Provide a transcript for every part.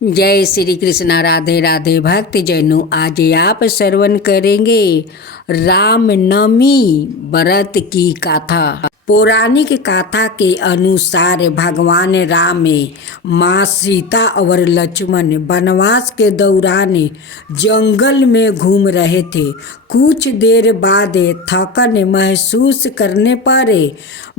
जय श्री कृष्णा। राधे राधे भक्त जनों, आज आप श्रवण करेंगे रामनवमी व्रत की गाथा। पौराणिक गाथा के अनुसार भगवान राम माँ सीता और लक्ष्मण वनवास के दौरान जंगल में घूम रहे थे। कुछ देर बाद थकन महसूस करने पर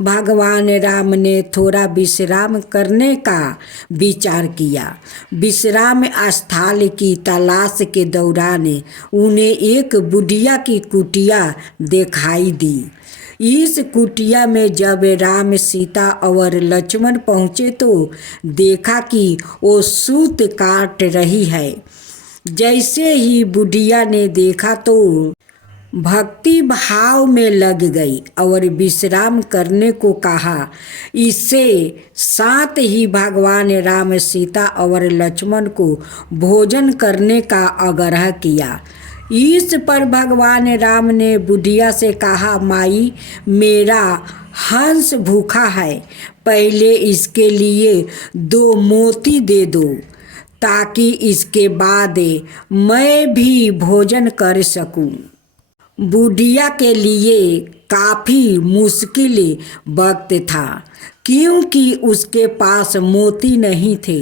भगवान राम ने थोड़ा विश्राम करने का विचार किया। विश्राम स्थल की तलाश के दौरान उन्हें एक बुढ़िया की कुटिया दिखाई दी। इस कुटिया में जब राम, सीता और लक्ष्मण पहुँचे तो देखा कि वो सूत काट रही है। जैसे ही बुढ़िया ने देखा तो भक्ति भाव में लग गई और विश्राम करने को कहा। इससे साथ ही भगवान राम, सीता और लक्ष्मण को भोजन करने का आग्रह किया। इस पर भगवान राम ने बुढ़िया से कहा, माई, मेरा हंस भूखा है, पहले इसके लिए 2 मोती दे दो ताकि इसके बाद मैं भी भोजन कर सकूं। बुढ़िया के लिए काफ़ी मुश्किल वक्त था क्योंकि उसके पास मोती नहीं थे।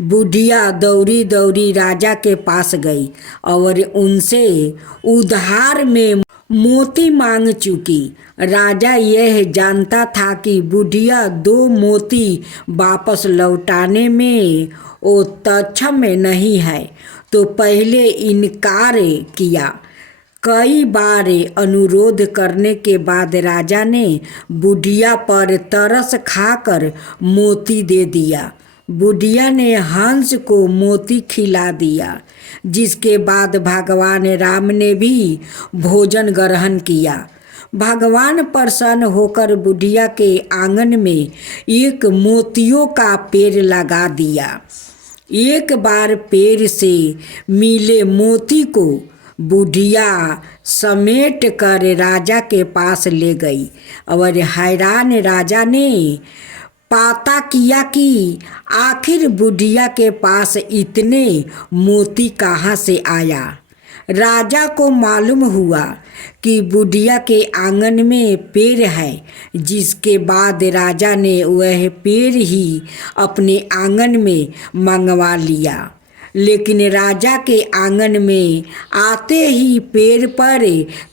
बुढ़िया दौड़ी दौड़ी राजा के पास गई और उनसे उधार में मोती मांग चुकी। राजा यह जानता था कि बुढ़िया 2 मोती वापस लौटाने में वो सक्षम नहीं है, तो पहले इनकार किया। कई बार अनुरोध करने के बाद राजा ने बुढ़िया पर तरस खाकर मोती दे दिया। बुढ़िया ने हंस को मोती खिला दिया, जिसके बाद भगवान राम ने भी भोजन ग्रहण किया। भगवान प्रसन्न होकर बुढ़िया के आंगन में एक मोतियों का पेड़ लगा दिया। एक बार पेड़ से मिले मोती को बुढ़िया समेट कर राजा के पास ले गई और हैरान राजा ने पता किया कि आखिर बुढ़िया के पास इतने मोती कहाँ से आया। राजा को मालूम हुआ कि बुढ़िया के आंगन में पेड़ है, जिसके बाद राजा ने वह पेड़ ही अपने आंगन में मंगवा लिया। लेकिन राजा के आंगन में आते ही पेड़ पर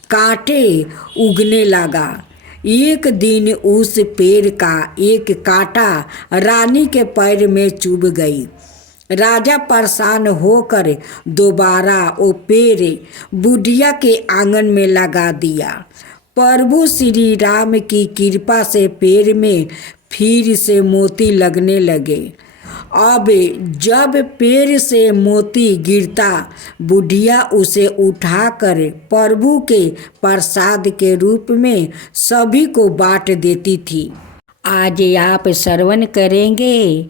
कांटे उगने लगा। एक दिन उस पेड़ का एक कांटा रानी के पैर में चुभ गई। राजा परेशान होकर दोबारा वो पेड़ बुढ़िया के आंगन में लगा दिया। प्रभु श्री राम की कृपा से पेड़ में फिर से मोती लगने लगे। अब जब पेड़ से मोती गिरता, बुढ़िया उसे उठाकर प्रभु के प्रसाद के रूप में सभी को बांट देती थी। आज आप श्रवण करेंगे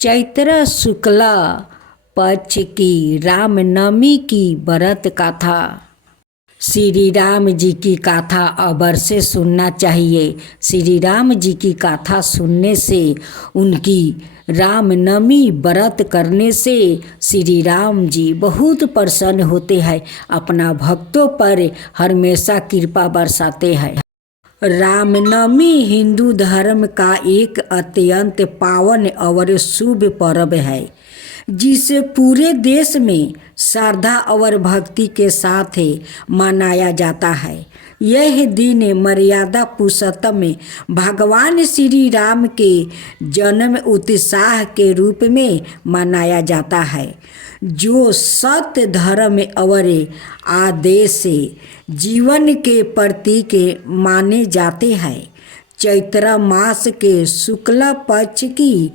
चैत्र शुक्ल पक्ष की रामनवमी की व्रत कथा। श्री राम जी की गाथा अवश्य सुनना चाहिए। श्री राम जी की गाथा सुनने से, उनकी रामनवमी व्रत करने से श्री राम जी बहुत प्रसन्न होते हैं, अपना भक्तों पर हमेशा कृपा बरसाते हैं। रामनवमी हिंदू धर्म का एक अत्यंत पावन और शुभ पर्व है, जिसे पूरे देश में श्रद्धा और भक्ति के साथ मनाया जाता है। यह दिन मर्यादा पुरुषोत्तम भगवान श्री राम के जन्म उत्साह के रूप में मनाया जाता है, जो सत्य, धर्म और आदेश जीवन के प्रतीक माने जाते हैं। चैत्र मास के शुक्ल पक्ष की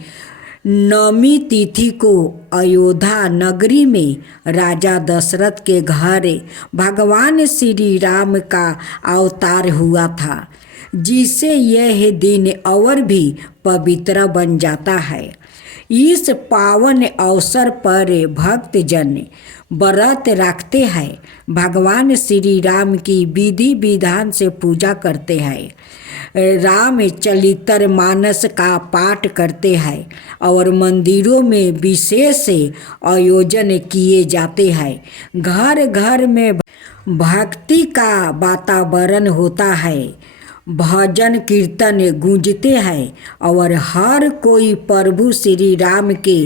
नवमी तिथि को अयोध्या नगरी में राजा दशरथ के घर भगवान श्री राम का अवतार हुआ था, जिससे यह दिन और भी पवित्र बन जाता है। इस पावन अवसर पर भक्तजन व्रत रखते हैं, भगवान श्री राम की विधि विधान से पूजा करते हैं, रामचरित्र मानस का पाठ करते हैं और मंदिरों में विशेष आयोजन किए जाते हैं। घर घर में भक्ति का वातावरण होता है, भजन कीर्तन गूंजते हैं और हर कोई प्रभु श्री राम के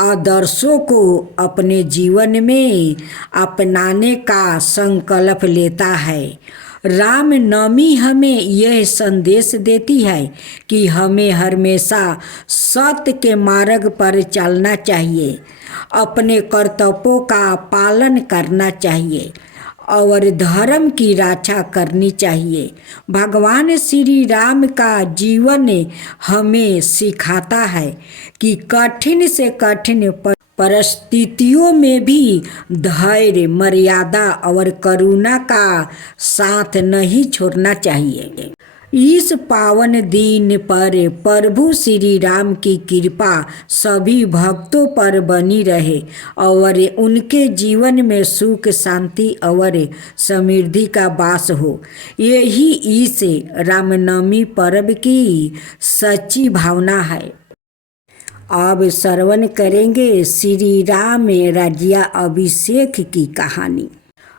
आदर्शों को अपने जीवन में अपनाने का संकल्प लेता है। राम नवमी हमें यह संदेश देती है कि हमें हमेशा सत्य के मार्ग पर चलना चाहिए, अपने कर्तव्यों का पालन करना चाहिए और धर्म की रक्षा करनी चाहिए। भगवान श्री राम का जीवन हमें सिखाता है कि कठिन से कठिन परिस्थितियों में भी धैर्य, मर्यादा और करुणा का साथ नहीं छोड़ना चाहिए। इस पावन दिन पर प्रभु श्री राम की कृपा सभी भक्तों पर बनी रहे और उनके जीवन में सुख, शांति और समृद्धि का वास हो। यही इस रामनवमी पर्व की सच्ची भावना है। अब श्रवण करेंगे श्री राम राज्य अभिषेक की कहानी।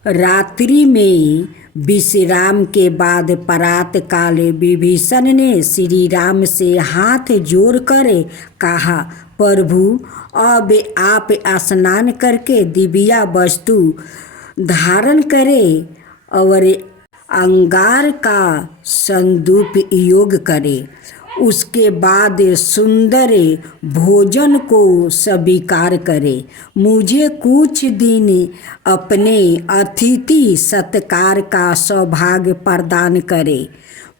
रात्रि में विश्राम के बाद प्रातः काल विभीषण ने श्री राम से हाथ जोड़कर कहा, प्रभु अब आप स्नान करके दिव्य वस्तु धारण करें और अंगार का सदुपयोग करें। उसके बाद सुंदर भोजन को स्वीकार करें। मुझे कुछ दिन अपने अतिथि सत्कार का सौभाग्य प्रदान करें।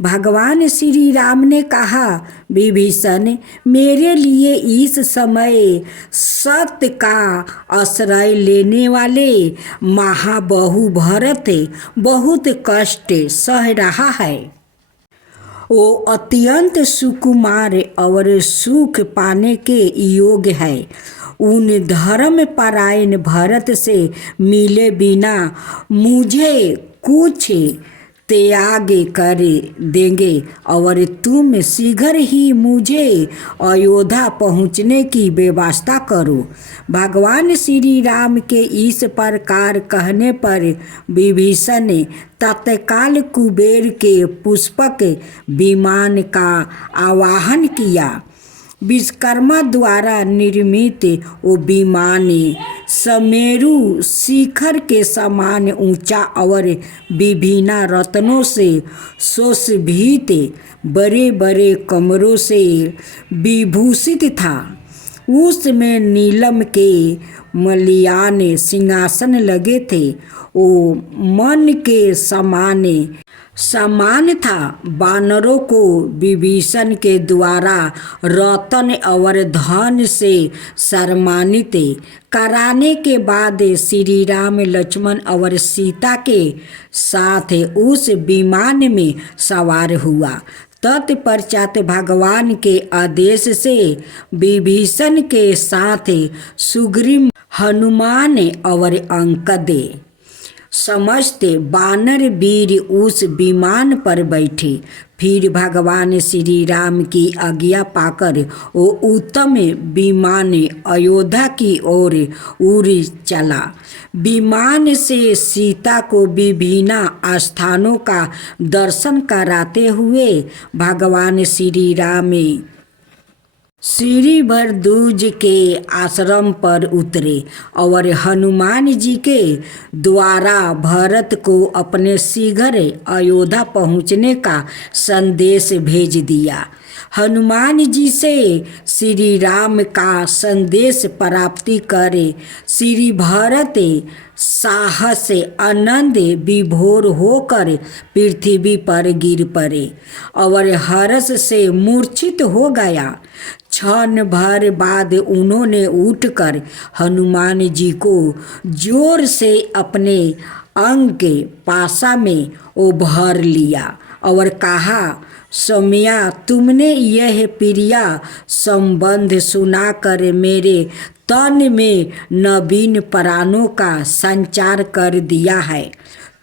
भगवान श्री राम ने कहा, विभीषण, मेरे लिए इस समय सत्य का आश्रय लेने वाले महाबाहु भरत बहुत कष्ट सह रहा है। वो अत्यंत सुकुमार और सुख पाने के योग्य है। उन धर्मपरायण भरत से मिले बिना मुझे कुछ त्याग कर देंगे और तुम शीघ्र ही मुझे अयोध्या पहुँचने की व्यवस्था करो। भगवान श्री राम के इस प्रकार कहने पर विभीषण ने तत्काल कुबेर के पुष्पक विमान का आवाहन किया। विश्वकर्मा द्वारा निर्मित वो विमान समेरु शिखर के समान ऊंचा और विभिन्न रत्नों से सुशोभित बड़े बड़े कमरों से विभूषित था। उसमें नीलम के मलियान सिंहासन लगे थे। वो मन के समान था। वानरों को विभीषण के द्वारा रत्न और धन से सम्मानित कराने के बाद श्री राम, लक्ष्मण और सीता के साथ उस विमान में सवार हुआ। तत्पश्चात भगवान के आदेश से विभीषण के साथ सुग्रीव, हनुमान और अंगद समस्त वानर वीर उस विमान पर बैठे। फिर भगवान श्री राम की आज्ञा पाकर वो उत्तम विमान अयोध्या की ओर उड़ चला। विमान से सीता को विभिन्न स्थानों का दर्शन कराते हुए भगवान श्री राम श्री भरद्वाज के आश्रम पर उतरे और हनुमान जी के द्वारा भरत को अपने शीघ्र अयोध्या पहुँचने का संदेश भेज दिया। हनुमान जी से श्री राम का संदेश प्राप्ति करे श्री भरत साहस आनंद विभोर होकर पृथ्वी पर गिर पड़े और हर्ष से मूर्छित हो गया। क्षण भर बाद उन्होंने उठकर हनुमान जी को जोर से अपने अंग के पासा में उभर लिया और कहा, सौम्या, तुमने यह प्रिया संबंध सुनाकर मेरे तन में नवीन प्राणों का संचार कर दिया है।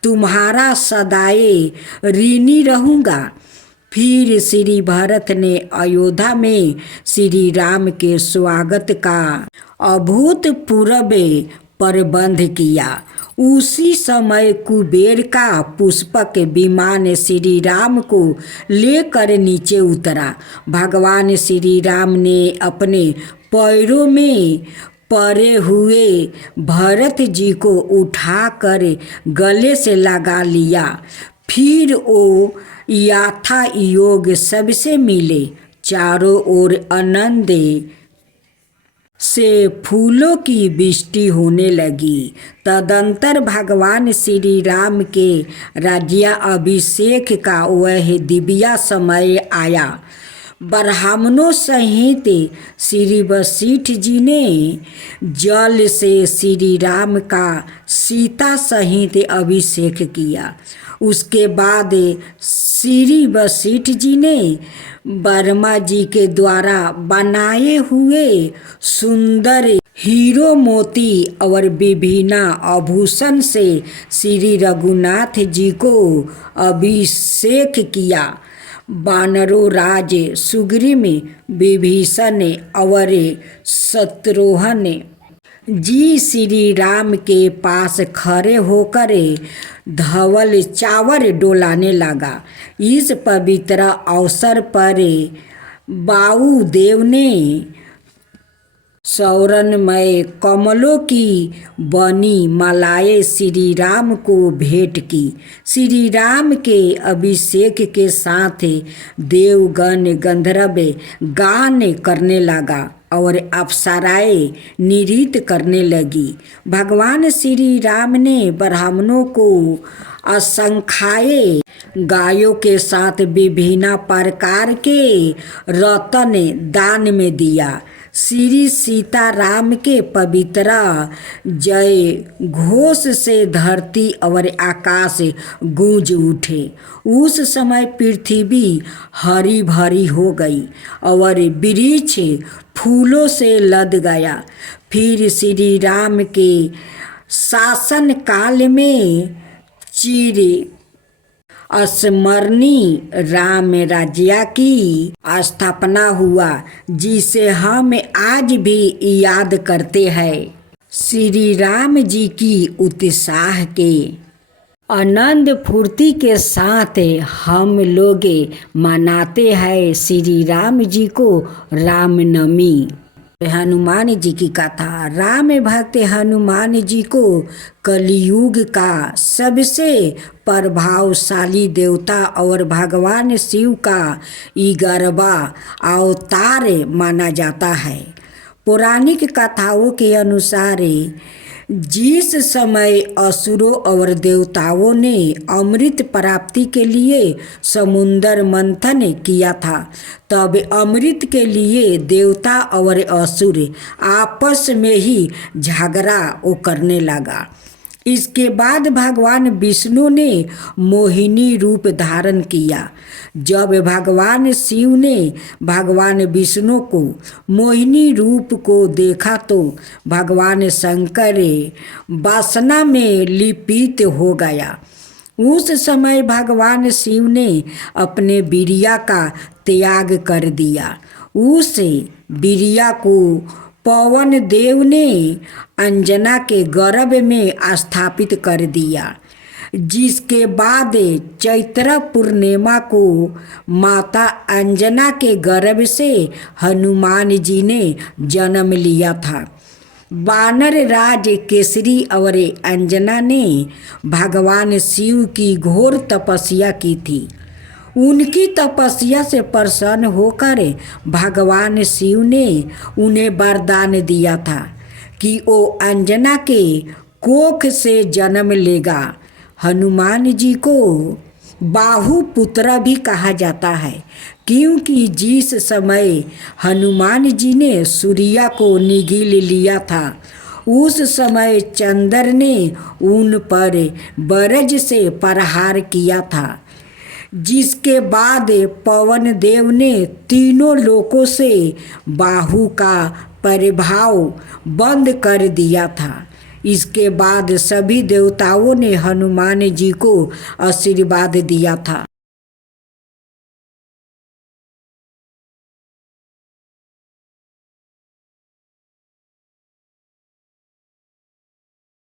तुम्हारा सदाए ऋणी रहूँगा। फिर श्री भरत ने अयोध्या में श्री राम के स्वागत का अभूतपूर्व प्रबंध किया। उसी समय कुबेर का पुष्पक विमान श्री राम को लेकर नीचे उतरा। भगवान श्री राम ने अपने पैरों में पड़े हुए भरत जी को उठाकर गले से लगा लिया। फिर वो यथा योग सबसे मिले। चारों ओर आनंद से फूलों की वृष्टि होने लगी। तदंतर भगवान श्री राम के राज्याभिषेक का वह दिव्य समय आया। ब्राह्मणों सहित श्री वशिष्ठ जी ने जल से श्री राम का सीता सहित अभिषेक किया। उसके बाद श्री वशिष्ठ जी ने ब्रह्मा जी के द्वारा बनाए हुए सुंदर हीरो मोती और विभिन्न आभूषण से श्री रघुनाथ जी को अभिषेक किया। वानरों राज सुग्रीव में विभीषण और शत्रुघ्न जी श्री राम के पास खड़े होकर धवल चावर डोलाने लगा। इस पवित्र अवसर पर वायुदेव ने सौवर्णमय कमलों की बनी मालाएं श्री राम को भेंट की। श्री राम के अभिषेक के साथ देवगण गंधर्व गान करने लगा और अप्सराएं नृत्य करने लगी। भगवान श्री राम ने ब्राह्मणों को असंख्य गायों के साथ विभिन्न प्रकार के रत्न दान में दिया। श्री सीताराम के पवित्र जय घोष से धरती और आकाश गूंज उठे। उस समय पृथ्वी हरी भरी हो गई और वृक्ष फूलों से लद गया। फिर श्री राम के शासन काल में चिर स्मरणीय राम राज्य की स्थापना हुआ, जिसे हम आज भी याद करते हैं। श्री राम जी की उत्साह के आनंद फूर्ति के साथ हम लोग मनाते हैं श्री राम जी को रामनवमी। हनुमान जी की कथा। राम भक्त हनुमान जी को कलयुग का सबसे प्रभावशाली देवता और भगवान शिव का 11वां अवतार माना जाता है। पौराणिक कथाओं के अनुसार जिस समय असुरों और देवताओं ने अमृत प्राप्ति के लिए समुद्र मंथन किया था, तब अमृत के लिए देवता और असुर आपस में ही झगड़ा करने लगा। इसके बाद भगवान विष्णु ने मोहिनी रूप धारण किया। जब भगवान शिव ने भगवान विष्णु को मोहिनी रूप को देखा तो भगवान शंकर वासना में लिपित हो गया। उस समय भगवान शिव ने अपने वीर्य का त्याग कर दिया। उस वीर्य को पवन देव ने अंजना के गर्भ में स्थापित कर दिया, जिसके बाद चैत्र पूर्णिमा को माता अंजना के गर्भ से हनुमान जी ने जन्म लिया था। वानर राज केसरी और अंजना ने भगवान शिव की घोर तपस्या की थी। उनकी तपस्या से प्रसन्न होकर भगवान शिव ने उन्हें वरदान दिया था कि वो अंजना के कोख से जन्म लेगा। हनुमान जी को बाहुपुत्र भी कहा जाता है, क्योंकि जिस समय हनुमान जी ने सूर्य को निगल लिया था, उस समय चंद्र ने उन पर वज्र से प्रहार किया था, जिसके बाद पवन देव ने तीनों लोकों से बाहु का प्रभाव बंद कर दिया था। इसके बाद सभी देवताओं ने हनुमान जी को आशीर्वाद दिया था।